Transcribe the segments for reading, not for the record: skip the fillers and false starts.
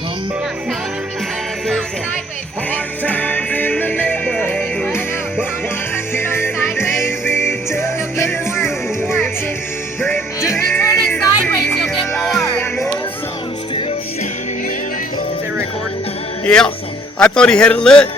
Sideways. Hard times in the neighborhood, but why can't sideways? You'll get more of it. And if you turn it sideways, you'll get more. Is it recording? Yeah, I thought he had it lit.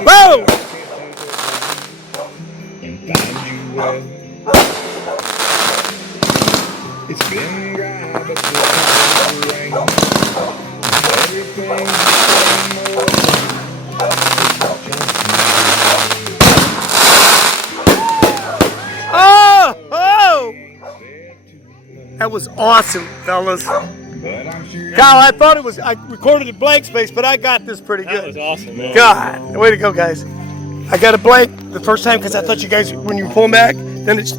Whoa! It's been dry, but the rain. Everything's Oh! Oh! That was awesome, fellas. Kyle, I thought I recorded a blank space, but I got this pretty good. That was awesome, man. God, way to go, guys. I got a blank the first time because I thought you guys, when you pull back, then it's